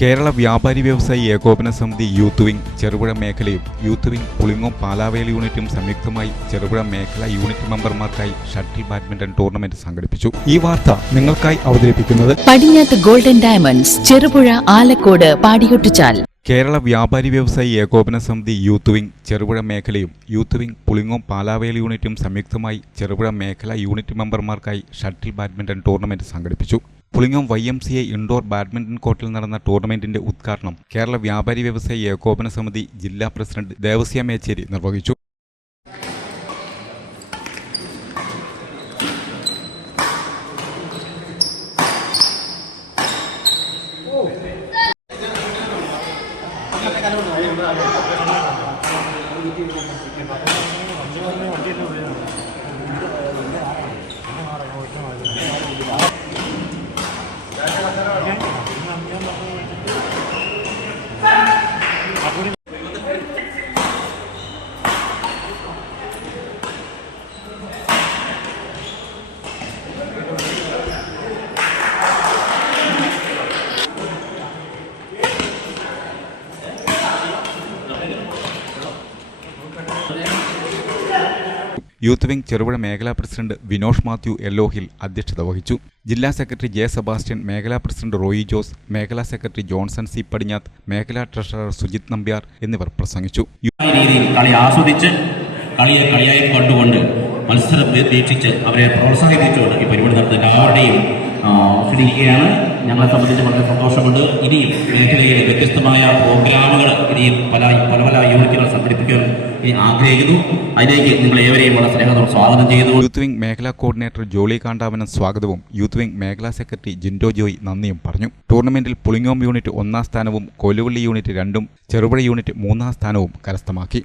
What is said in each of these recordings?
കേരള വ്യാപാരി വ്യവസായി ഏകോപന സമിതി യൂത്ത് വിംഗ് ചെറുപുഴ മേഖലയും യൂത്ത് വിംഗ് പുളിങ്ങോം പാലാവേൽ യൂണിറ്റും സംയുക്തമായി ചെറുപുഴ മേഖല യൂണിറ്റ് മെമ്പർമാർക്കായി ഷട്ടിൽ ബാഡ്മിന്റൺ ടൂർണമെന്റ് സംഘടിപ്പിച്ചു. ഈ വാർത്ത നിങ്ങൾക്കായി അവതരിപ്പിക്കുന്നത് പടിഞ്ഞാത്ത് ഗോൾഡൻ ഡയമണ്ട്സ്, ചെറുപുഴ, ആലക്കോട്, പാടിയൊട്ടിച്ചാൽ. കേരള വ്യാപാരി വ്യവസായി ഏകോപന സമിതി യൂത്ത് വിംഗ് ചെറുപുഴ മേഖലയും യൂത്ത് വിംഗ് പുളിങ്ങോം പാലാവേൽ യൂണിറ്റും സംയുക്തമായി ചെറുപുഴ മേഖല യൂണിറ്റ് മെമ്പർമാർക്കായി ഷട്ടിൽ ബാഡ്മിന്റൺ ടൂർണമെന്റ് സംഘടിപ്പിച്ചു. പുളിങ്ങോം YMCA ഇൻഡോർ ബാഡ്മിന്റൺ കോർട്ടിൽ നടന്ന ടൂർണമെന്റിന്റെ ഉദ്ഘാടനം കേരള വ്യാപാരി വ്യവസായി ഏകോപന സമിതി ജില്ലാ പ്രസിഡന്റ് ദേവസ്യ മേച്ചേരി നിർവഹിച്ചു. യൂത്ത് വിംഗ് ചെറുപുഴ മേഖലാ പ്രസിഡന്റ് വിനോഷ് മാത്യു എല്ലോഹിൽ അധ്യക്ഷത വഹിച്ചു. ജില്ലാ സെക്രട്ടറി ജെ സെബാസ്റ്റ്യൻ, മേഖലാ പ്രസിഡന്റ് റോയി ജോസ്, മേഖലാ സെക്രട്ടറി ജോൺസൺ സി പടിഞ്ഞാത്ത്, മേഖലാ ട്രഷറർ സുജിത് നമ്പ്യാർ എന്നിവർ പ്രസംഗിച്ചു. കളി ആസ്വദിച്ച് കളിയെ കളിയായി കണ്ടുകൊണ്ട് മത്സരം വീക്ഷിച്ച് അവരെ പ്രോത്സാഹിപ്പിച്ചുകൊണ്ട് ഈ പരിപാടി നടത്തുന്ന എല്ലാവരുടെയും ക്ഷണിക്കുകയാണ്. ഞങ്ങളെ സംബന്ധിച്ച് വളരെ സന്തോഷമുണ്ട്. ഇനിയും മേഖലയിലെ വ്യത്യസ്തമായ പ്രോഗ്രാമുകൾ ഇനിയും പല യൂണിറ്റുകൾ സംഘടിപ്പിക്കാൻ ആഗ്രഹിക്കുന്നു. അതിലേക്ക് നിങ്ങൾ ഏവരെയും വളരെ സ്നേഹത്തോടെ സ്വാഗതം ചെയ്യുന്നു. യൂത്ത് വിംഗ് മേഖലാ കോർഡിനേറ്റർ ജോളി കാണ്ടാവനൻ സ്വാഗതവും യൂത്ത് വിംഗ് മേഖലാ സെക്രട്ടറി ജിൻഡോ ജോയ് നന്ദിയും പറഞ്ഞു. ടൂർണമെന്റിൽ പുളിങ്ങോം യൂണിറ്റ് 1ാം സ്ഥാനവും കൊലുവള്ളി യൂണിറ്റ് 2ഉം ചെറുപുഴ യൂണിറ്റ് 3ാം സ്ഥാനവും കരസ്ഥമാക്കി.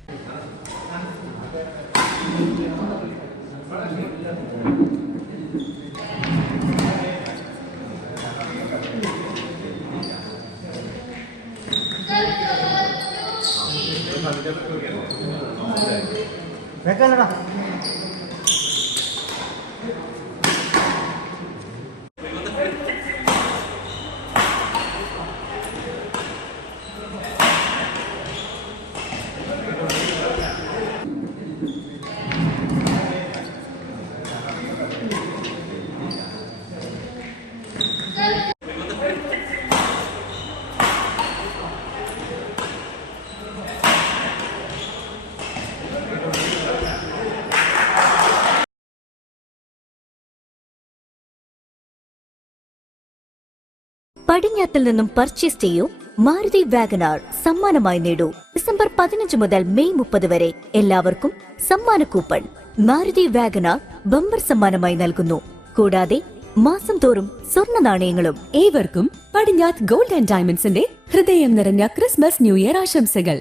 പടിഞ്ഞാത്തിൽ നിന്നും പർച്ചേസ് ചെയ്യൂ മാരുതി വാഗനാർ സമ്മാനമായി നേടൂ. ഡിസംബർ 15 മുതൽ മെയ് 30 വരെ എല്ലാവർക്കും സമ്മാന കൂപ്പൺ മാരുതി വാഗനാർ ബമ്പർ സമ്മാനമായി നൽകുന്നു. കൂടാതെ മാസം തോറും സ്വർണ്ണ നാണയങ്ങളും. ഏവർക്കും പടിഞ്ഞാത്ത് ഗോൾഡ് ആൻഡ് ഡയമണ്ട്സിന്റെ ഹൃദയം നിറഞ്ഞ ക്രിസ്മസ് ന്യൂ ഇയർ ആശംസകൾ.